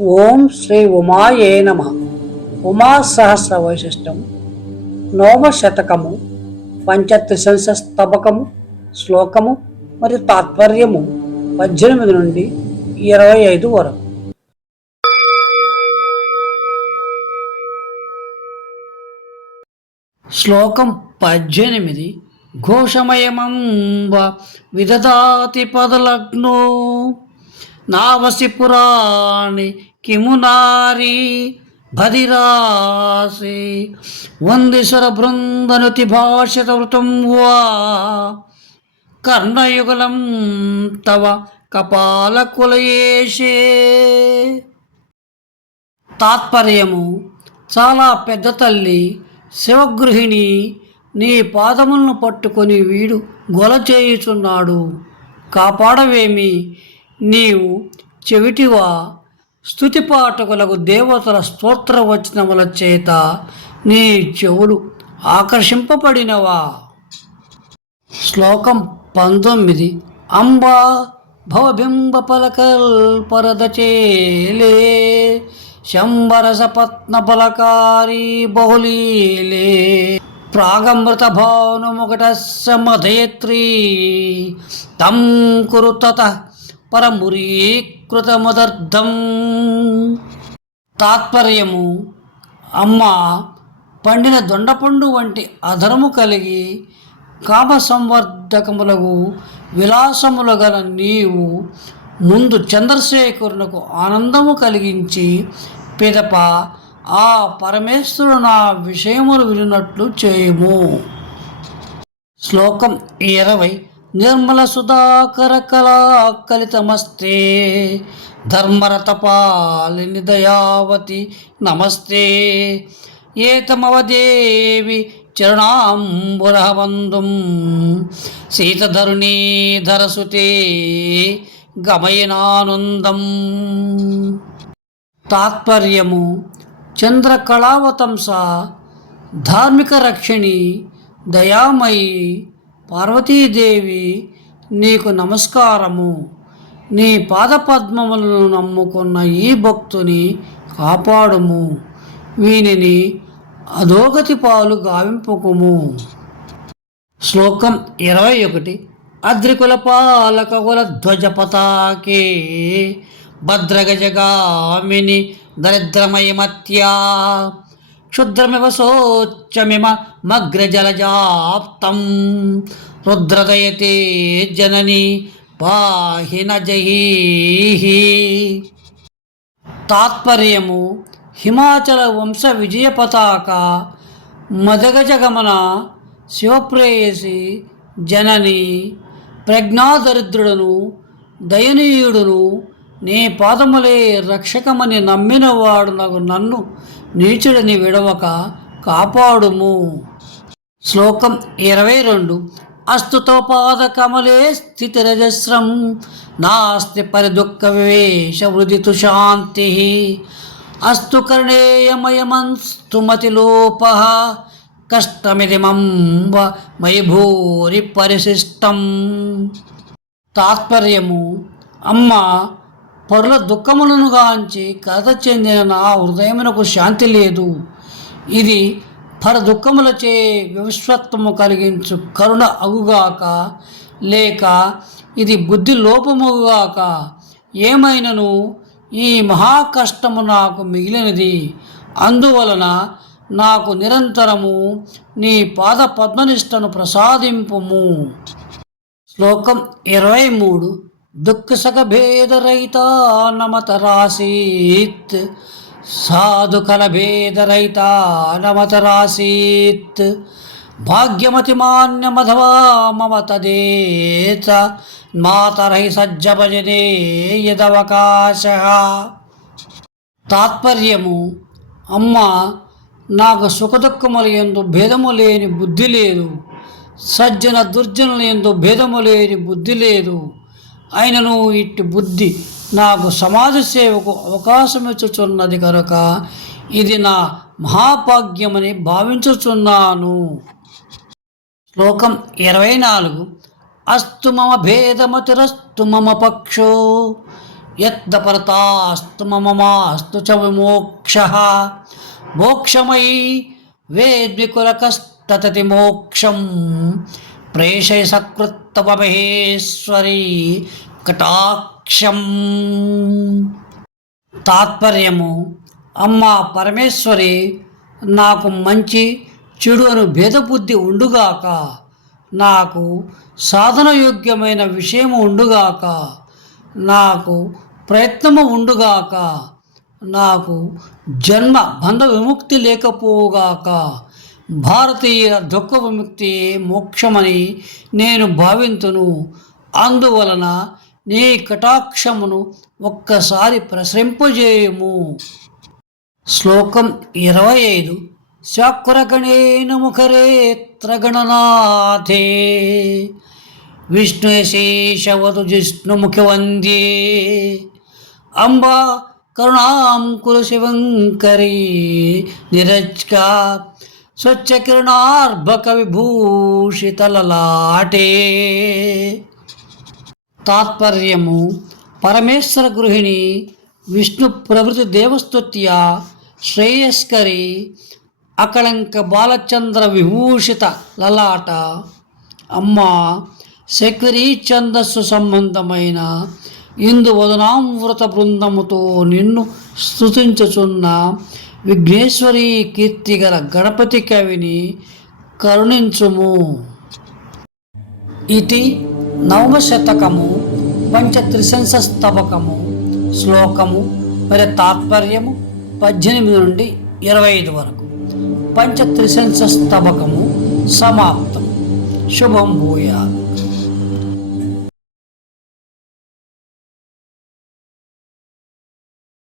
ఓం శ్రీ ఉమాయే నమ. ఉమా సహస్ర వైశిష్టం. నవమ శతకము పంచత్రిశంస స్తబకము శ్లోకము మరియు తాత్పర్యము పద్దెనిమిది నుండి ఇరవై ఐదు వరకు. శ్లోకం పద్దెనిమిది. ఘోషమయమంబ విదదాతి పదలగ్నో. నావసి పురాణి కిము నారీ భదిరాసి. వందిసుర బృందనుతి భాషిత వృతం వా. కర్ణయుగలం తవ కపాలకులయేషే తాత్పర్యము చాలా పెద్ద తల్లి శివగృహిణి నీ పాదములను పట్టుకొని వీడు గొల చేయుచున్నాడు. కాపాడవేమి? నీవు చెవిటివా స్థుతిపాఠకులకు దేవతల స్తోత్ర వచనముల చేత నీ చెవులు ఆకర్షింపబడినవా? శ్లోకం పంతొమ్మిది. అంబా భవబింబ పలకల్పరదచేలే శంబరసపత్న పత్న ఫలకారీ బహులీలే ప్రాగమృత భానుముకట సమధయత్రీ తం కురు తత పరమురీకృతమదర్థం తాత్పర్యము అమ్మ పండిన దొండపండు వంటి అధరము కలిగి కామ సంవర్ధకములకు విలాసములు గల నీవు ముందు చంద్రశేఖరునకు ఆనందము కలిగించి పిదప ఆ పరమేశ్వరుడు నా విషయములు వినినట్లు చేయము. శ్లోకం ఇరవై నిర్మల సుధాకర కళా ధర్మరతపాలిని దయావతి నమస్తే. ఏతమవదేవి చరణాంబురహబంధుం సీతధరుణీధరసుతే గమయనానందం. తాత్పర్యము చంద్రకళావతంస ధార్మిక రక్షిణి దయామయి పార్వతీదేవి నీకు నమస్కారము. నీ పాదపద్మములను నమ్ముకున్న ఈ భక్తుని కాపాడుము. వీనిని అధోగతి పాలు గావింపుకుము. శ్లోకం ఇరవై ఒకటి. అద్రికుల పాలకకుల ధ్వజ పతాకే భద్రగజగామిని దరిద్రమయమత్యా. క్షుద్రమివ శోచమిమ మగ్రజలజాప్తం. రుద్రదయతే జనని పాహిన జహీహి. తాత్పర్యము హిమాచల వంశ విజయ పతాక మదగజగమన శివప్రేయసి జనని ప్రజ్ఞాదరిద్రుడను దయనీయుడును నీ పాదములే రక్షకమని నమ్మినవాడు నాకు నన్ను నీచుడని విడవక కాపాడుము. శ్లోకం ఇరవై రెండు. అస్తుతోపాదకమలే స్థితిరజస్రం. నాస్తి పరిదుఃఖ వివేశ శాంతి. అస్తు కర్ణేయమయమస్తు మతిలోప. కష్టమిది మంబ మయి భూరి పరిశిష్టం. తాత్పర్యము అమ్మ పరుల దుఃఖములను గాంచి కథ చెందిన నా హృదయమునకు శాంతి లేదు. ఇది పర దుఃఖములచే విశ్వత్వము కలిగించు కరుణ అగుగాక లేక ఇది బుద్ధి లోపముగాక ఏమైనను ఈ మహాకష్టము నాకు మిగిలినది. అందువలన నాకు నిరంతరము నీ పాద పద్మనిష్టను ప్రసాదింపుము. శ్లోకం ఇరవై మూడు. దుఃఖసక భేదరహిత నమతరాసీత్ సాధుకల నమత రాసీత్ భాగ్యమతి మాన్యమధవా మమ తదేత. మాతరై సజ్జభజనే యదవకాశ. తాత్పర్యము అమ్మ నాకు సుఖదుఖముల ఎందు భేదము లేని బుద్ధి లేదు. సజ్జన దుర్జనుల ఎందు భేదము లేని బుద్ధి లేదు. అయినను ఇట్టి బుద్ధి నాకు సమాజ సేవకు అవకాశం ఇచ్చుచున్నది కనుక ఇది నా మహాభాగ్యమని భావించుచున్నాను. శ్లోకం ఇరవై నాలుగు అస్తు మమ భేదమతిరస్తు మమ పక్షో యత్నపరతాస్తు మమమాస్తు చ విమోక్ష. మోక్షమయీ వేద్వికులకస్తతతి మోక్షం. ప్రేషయ మహేశ్వరి కటాక్షం. తాత్పర్యము అమ్మ పరమేశ్వరి నాకు మంచి చెడు అను భేదబుద్ధి ఉండుగాక. నాకు సాధనయోగ్యమైన విషయము ఉండుగాక. నాకు ప్రయత్నము ఉండుగాక. నాకు జన్మ బంధ విముక్తి లేకపోగాక భారతీయ దుఃఖ విముక్తి మోక్షమని నేను భావింతును. అందువలన నీ కటాక్షమును ఒక్కసారి ప్రసరింపజేయము శ్లోకం ఇరవై ఐదు శాకురగణేన ముఖరేత్ర గణనాథే విష్ణుశేషవదు జిష్ణుముఖి వందే అంబా కరుణాం కురు శివంకరీ. నిరజ్కా స్వచ్ఛకిరణార్భక విభూషితలలాటే తాత్పర్యము పరమేశ్వర గృహిణి విష్ణు ప్రభృతి దేవస్తుత్య శ్రేయస్కరి అకళంక బాలచంద్ర విభూషిత లలాట. అమ్మ శక్రీ ఛందస్సు సంబంధమైన ఇందు వదనామృత బృందముతో నిన్ను స్తుతించుచున్న విఘ్నేశ్వరి కీర్తి గల గణపతి కవిని కరుణించుము. ఇది నవమశతకము పంచత్రిశంసస్తవకము శ్లోకము మరి తాత్పర్యము పద్దెనిమిది నుండి ఇరవై ఐదు వరకు పంచత్రిశంసస్తవకము సమాప్తం. శుభం భూయాలు